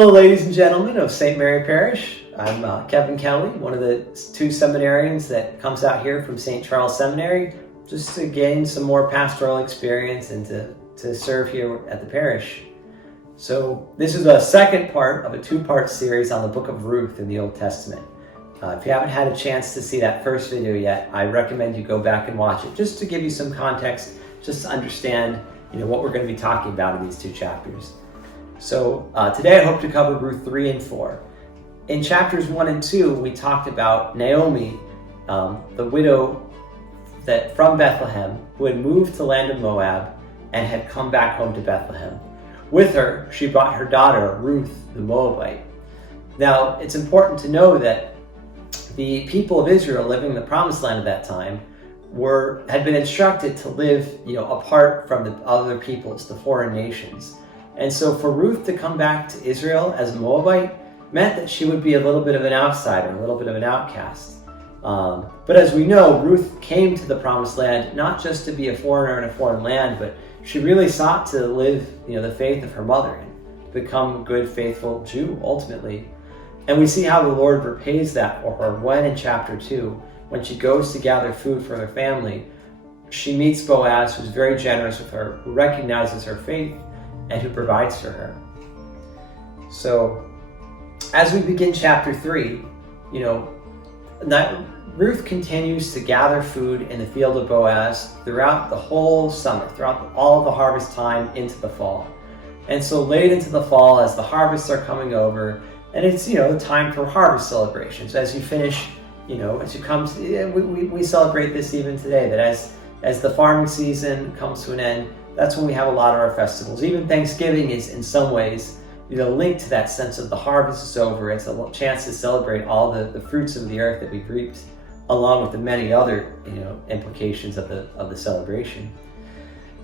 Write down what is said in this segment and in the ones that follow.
Hello, ladies and gentlemen of St. Mary Parish. I'm Kevin Kelly, one of the two seminarians that comes out here from St. Charles Seminary just to gain some more pastoral experience and to serve here at the parish. So this is the second part of a two-part series on the Book of Ruth in the Old Testament. If you haven't had a chance to see that first video yet, I recommend you go back and watch it just to give you some context, just to understand what we're going to be talking about in these two chapters. So today I hope to cover Ruth 3 and 4. In chapters 1 and 2, we talked about Naomi, the widow from Bethlehem, who had moved to the land of Moab and had come back home to Bethlehem. With her, she brought her daughter, Ruth the Moabite. Now, it's important to know that the people of Israel living in the Promised Land at that time had been instructed to live, apart from the other peoples, the foreign nations. And so for Ruth to come back to Israel as a Moabite meant that she would be a little bit of an outsider, a little bit of an outcast. But as we know, Ruth came to the Promised Land not just to be a foreigner in a foreign land, but she really sought to live, the faith of her mother and become a good, faithful Jew ultimately. And we see how the Lord repays that for her when in chapter 2, when she goes to gather food for her family, she meets Boaz, who's very generous with her, who recognizes her faith, and who provides for her. So, as we begin chapter 3, Ruth continues to gather food in the field of Boaz throughout the whole summer, throughout all of the harvest time into the fall. And so late into the fall, as the harvests are coming over, and it's, time for harvest celebrations. As you finish, as you come, we celebrate this even today, that as the farming season comes to an end, that's when we have a lot of our festivals. Even Thanksgiving is in some ways, linked to that sense of the harvest is over. It's a chance to celebrate all the fruits of the earth that we've reaped, along with the many other, implications of the celebration.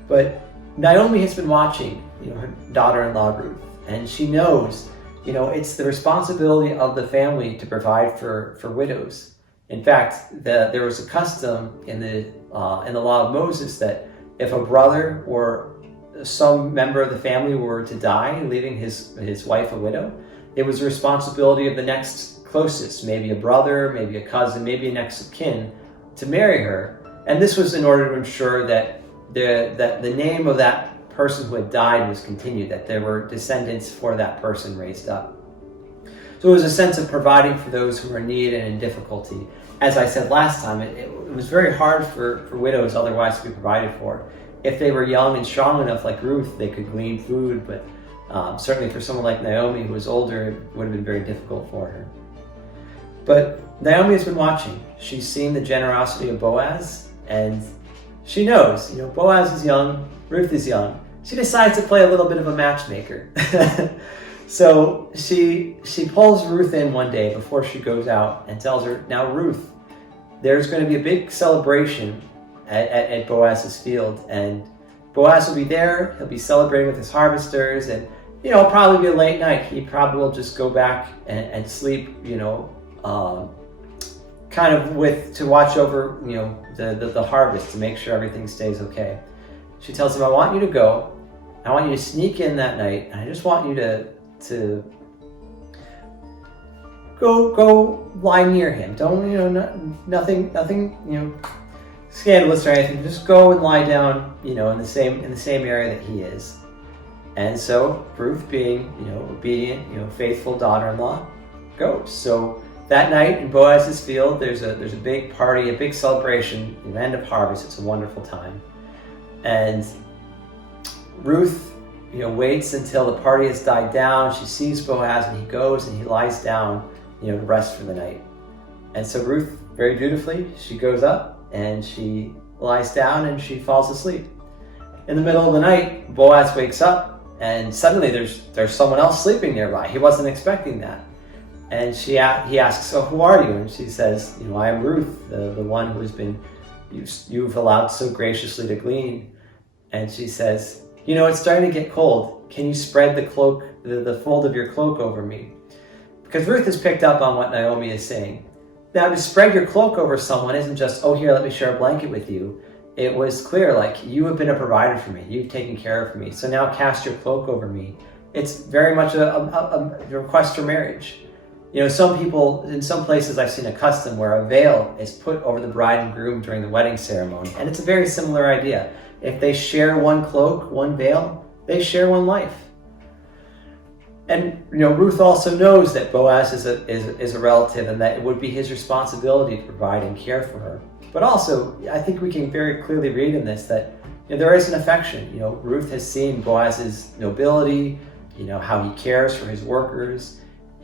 But Naomi has been watching, her daughter-in-law Ruth, and she knows, it's the responsibility of the family to provide for widows. In fact, there was a custom in the law of Moses that if a brother or some member of the family were to die, leaving his wife a widow, it was the responsibility of the next closest, maybe a brother, maybe a cousin, maybe a next of kin, to marry her. And this was in order to ensure that the name of that person who had died was continued, that there were descendants for that person raised up. So it was a sense of providing for those who were in need and in difficulty. As I said last time, it was very hard for widows otherwise to be provided for. If they were young and strong enough like Ruth, they could glean food, but certainly for someone like Naomi who was older, it would have been very difficult for her. But Naomi has been watching. She's seen the generosity of Boaz, and she knows, Boaz is young, Ruth is young. She decides to play a little bit of a matchmaker. So she pulls Ruth in one day before she goes out and tells her, now Ruth, there's going to be a big celebration at Boaz's field, and Boaz will be there. He'll be celebrating with his harvesters, and it'll probably be a late night. He probably will just go back and sleep, kind of to watch over, the harvest, to make sure everything stays okay. She tells him, I want you to go. I want you to sneak in that night, and I just want you to go lie near him. Don't, nothing, scandalous or anything. Just go and lie down, in the same area that he is. And so Ruth, being, obedient, faithful daughter-in-law, goes. So that night in Boaz's field, there's a big party, a big celebration, the end of harvest. It's a wonderful time. And Ruth, waits until the party has died down. She sees Boaz, and he goes and he lies down, to rest for the night. And so Ruth, very dutifully, she goes up and she lies down and she falls asleep. In the middle of the night, Boaz wakes up, and suddenly there's someone else sleeping nearby. He wasn't expecting that. And he asks, so who are you? And she says, I am Ruth, the one who has been, you've allowed so graciously to glean. And she says, it's starting to get cold. Can you spread the cloak, the fold of your cloak over me? Because Ruth has picked up on what Naomi is saying. Now, to spread your cloak over someone isn't just, oh, here, let me share a blanket with you. It was clear, you have been a provider for me. You've taken care of me. So now cast your cloak over me. it's very much a request for marriage. You know, some people, in some places I've seen a custom where a veil is put over the bride and groom during the wedding ceremony. And it's a very similar idea. If they share one cloak, one veil, they share one life. And, you know, Ruth also knows that Boaz is a relative and that it would be his responsibility to provide and care for her. But also, I think we can very clearly read in this that, you know, there is an affection. You know, Ruth has seen Boaz's nobility, you know, how he cares for his workers.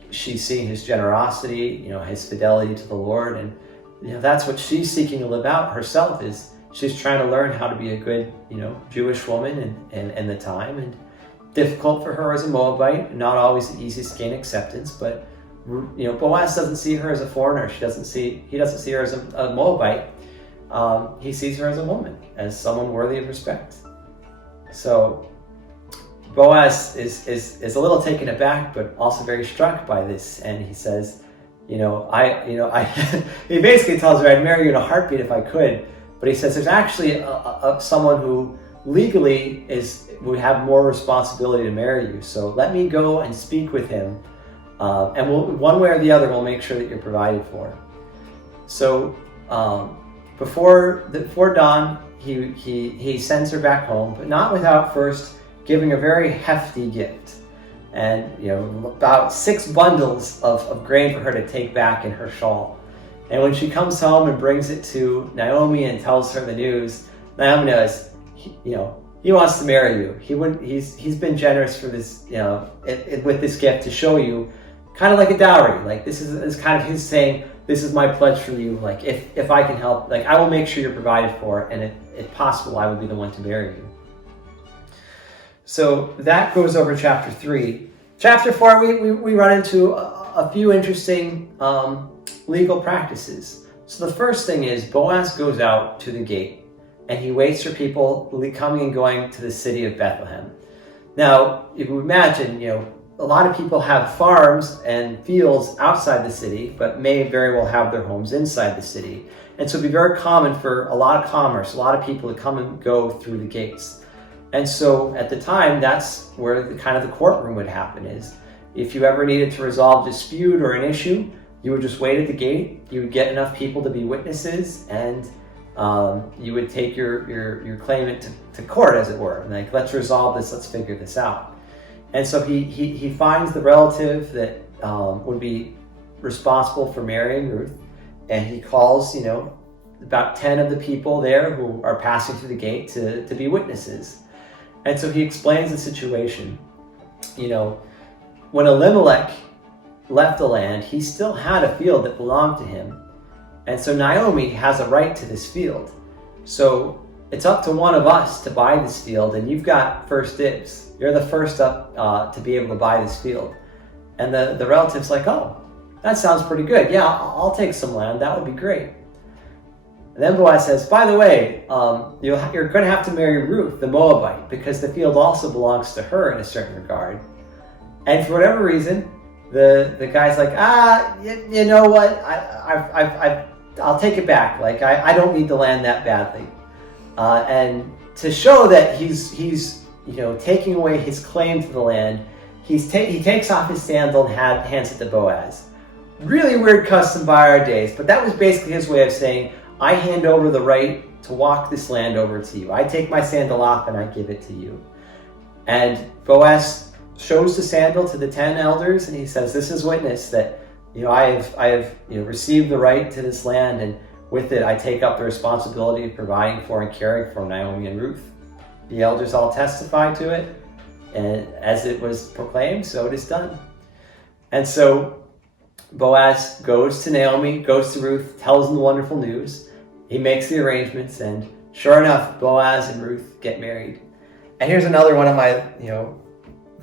She's seeing his generosity, you know, his fidelity to the Lord. And, you know, that's what she's seeking to live out herself, is she's trying to learn how to be a good, you know, Jewish woman in the time. And difficult for her as a Moabite, not always the easiest to gain acceptance, but, you know, Boaz doesn't see her as a foreigner. He doesn't see her as a Moabite. He sees her as a woman, as someone worthy of respect. So Boaz is a little taken aback, but also very struck by this, and he says, he basically tells her, "I'd marry you in a heartbeat if I could," but he says there's actually someone who legally would have more responsibility to marry you. So let me go and speak with him, and one way or the other, we'll make sure that you're provided for. So before dawn, he sends her back home, but not without first giving a very hefty gift, and, you know, about 6 bundles of grain for her to take back in her shawl. And when she comes home and brings it to Naomi and tells her the news, Naomi knows, he wants to marry you. He's been generous for this, you know, with this gift to show you, kind of like a dowry. Like, this is kind of his saying, this is my pledge for you. Like, if I can help, like, I will make sure you're provided for, and if possible, I will be the one to marry you. So that goes over chapter 3. Chapter 4, we run into a few interesting legal practices. So the first thing is Boaz goes out to the gate, and he waits for people coming and going to the city of Bethlehem. Now, if you imagine, you know, a lot of people have farms and fields outside the city, but may very well have their homes inside the city. And so it'd be very common for a lot of commerce, a lot of people to come and go through the gates. And so at the time, that's where the courtroom would happen, is if you ever needed to resolve a dispute or an issue, you would just wait at the gate, you would get enough people to be witnesses, and you would take your claimant to court, as it were. Like, let's resolve this, let's figure this out. And so he finds the relative that would be responsible for marrying Ruth, and he calls, you know, about 10 of the people there who are passing through the gate to be witnesses. And so he explains the situation. You know, when Elimelech left the land, he still had a field that belonged to him. And so Naomi has a right to this field. So it's up to one of us to buy this field, and you've got first dibs. You're the first up to be able to buy this field. And the relative's like, oh, that sounds pretty good. Yeah, I'll take some land. That would be great. And then Boaz says, by the way, you're going to have to marry Ruth, the Moabite, because the field also belongs to her in a certain regard. And for whatever reason, the guy's like, you know what? I'll take it back. Like, I don't need the land that badly. And to show that he's you know, taking away his claim to the land, he takes off his sandal and hands it to Boaz. Really weird custom by our days, but that was basically his way of saying, I hand over the right to walk this land over to you. I take my sandal off and I give it to you. And Boaz shows the sandal to the 10 elders, and he says, this is witness that, you know, I have you know, received the right to this land, and with it I take up the responsibility of providing for and caring for Naomi and Ruth. The elders all testify to it, and as it was proclaimed, so it is done. And so Boaz goes to Naomi, goes to Ruth, tells them the wonderful news. He makes the arrangements, and sure enough, Boaz and Ruth get married. And here's another one of my, you know,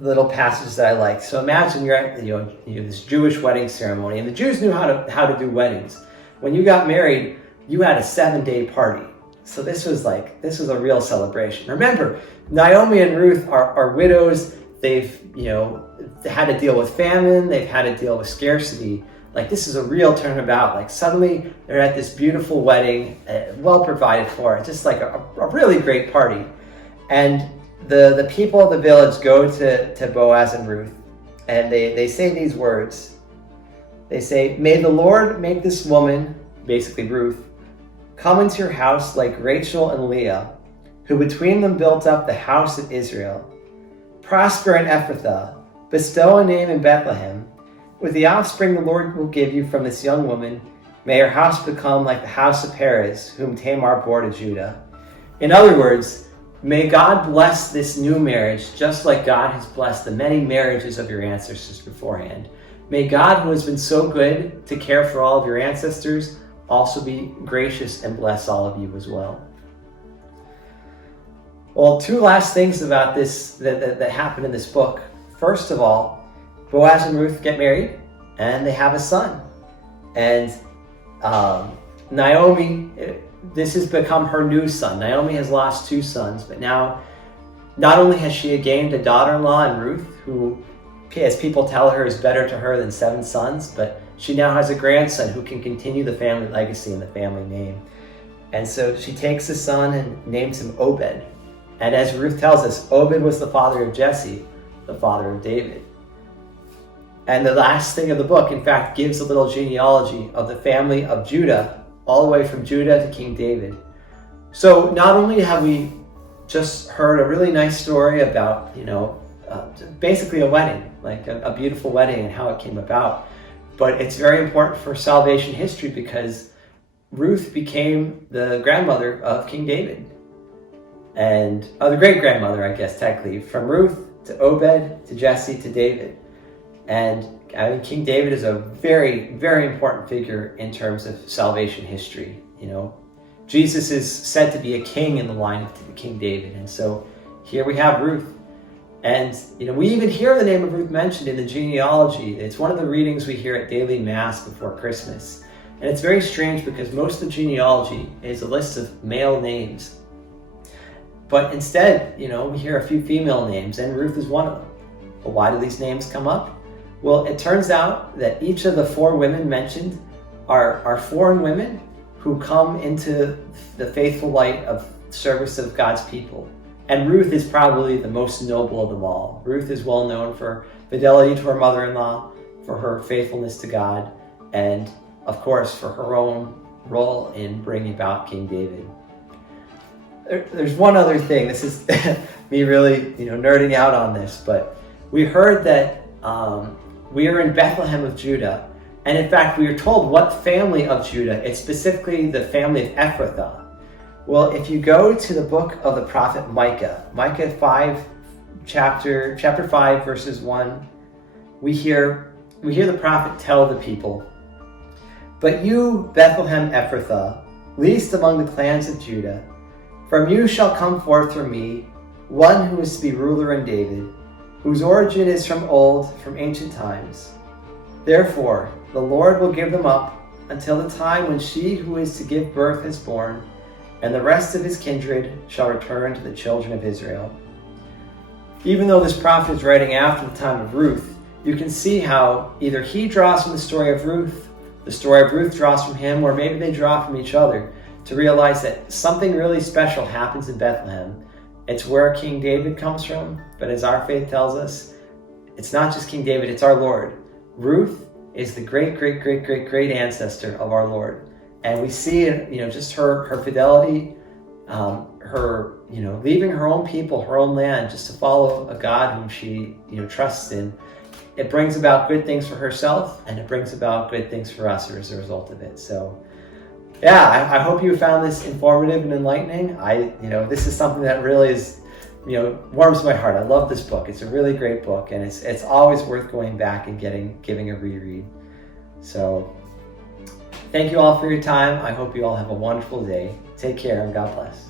little passages that I like. So imagine you're at, you know, this Jewish wedding ceremony, and the Jews knew how to do weddings. When you got married, you had a 7-day party. So this was a real celebration. Remember, Naomi and Ruth are widows. They've, you know, had to deal with famine. They've had to deal with scarcity. Like, this is a real turnabout. Like, suddenly they're at this beautiful wedding, well provided for. It's just like a really great party. And the people of the village go to Boaz and Ruth, and they say these words. They say, "May the Lord make this woman," basically Ruth, "come into your house like Rachel and Leah, who between them built up the house of Israel. Prosper in Ephrathah, bestow a name in Bethlehem. With the offspring the Lord will give you from this young woman, may your house become like the house of Perez, whom Tamar bore to Judah." In other words, may God bless this new marriage just like God has blessed the many marriages of your ancestors beforehand. May God, who has been so good to care for all of your ancestors, also be gracious and bless all of you as well. Well, two last things about this that happen in this book. First of all, Boaz and Ruth get married and they have a son. And Naomi, this has become her new son. Naomi has lost two sons, but now not only has she gained a daughter-in-law in Ruth, who, as people tell her, is better to her than 7 sons, but she now has a grandson who can continue the family legacy and the family name. And so she takes the son and names him Obed. And as Ruth tells us, Obed was the father of Jesse, the father of David. And the last thing of the book, in fact, gives a little genealogy of the family of Judah, all the way from Judah to King David. So not only have we just heard a really nice story about, basically a wedding, like a beautiful wedding and how it came about, but it's very important for salvation history because Ruth became the grandmother of King David. And the great-grandmother, I guess, technically, from Ruth to Obed to Jesse to David. And King David is a very, very important figure in terms of salvation history. Jesus is said to be a king in the line of King David. And so here we have Ruth. And, we even hear the name of Ruth mentioned in the genealogy. It's one of the readings we hear at daily mass before Christmas. And it's very strange because most of the genealogy is a list of male names. But instead, we hear a few female names, and Ruth is one of them. But why do these names come up? Well, it turns out that each of the 4 women mentioned are foreign women who come into the faithful light of service of God's people. And Ruth is probably the most noble of them all. Ruth is well known for fidelity to her mother-in-law, for her faithfulness to God, and of course for her own role in bringing about King David. There's one other thing. This is me really, nerding out on this, but we heard that we are in Bethlehem of Judah, and in fact, we are told what family of Judah. It's specifically the family of Ephrathah. Well, if you go to the book of the prophet Micah 5, chapter 5, verses 1, we hear the prophet tell the people, "But you, Bethlehem Ephrathah, least among the clans of Judah, from you shall come forth from me one who is to be ruler in David, whose origin is from old, from ancient times. Therefore, the Lord will give them up until the time when she who is to give birth is born, and the rest of his kindred shall return to the children of Israel." Even though this prophet is writing after the time of Ruth, you can see how either he draws from the story of Ruth draws from him, or maybe they draw from each other to realize that something really special happens in Bethlehem. It's where King David comes from, but as our faith tells us, it's not just King David, it's our Lord. Ruth is the great, great, great, great, great ancestor of our Lord. And we see it, just her fidelity, her, leaving her own people, her own land, just to follow a God whom she, trusts in. It brings about good things for herself, and it brings about good things for us as a result of it. So, yeah, I hope you found this informative and enlightening. This is something that really is, warms my heart. I love this book. It's a really great book, and it's always worth going back and giving a reread. So, thank you all for your time. I hope you all have a wonderful day. Take care, and God bless.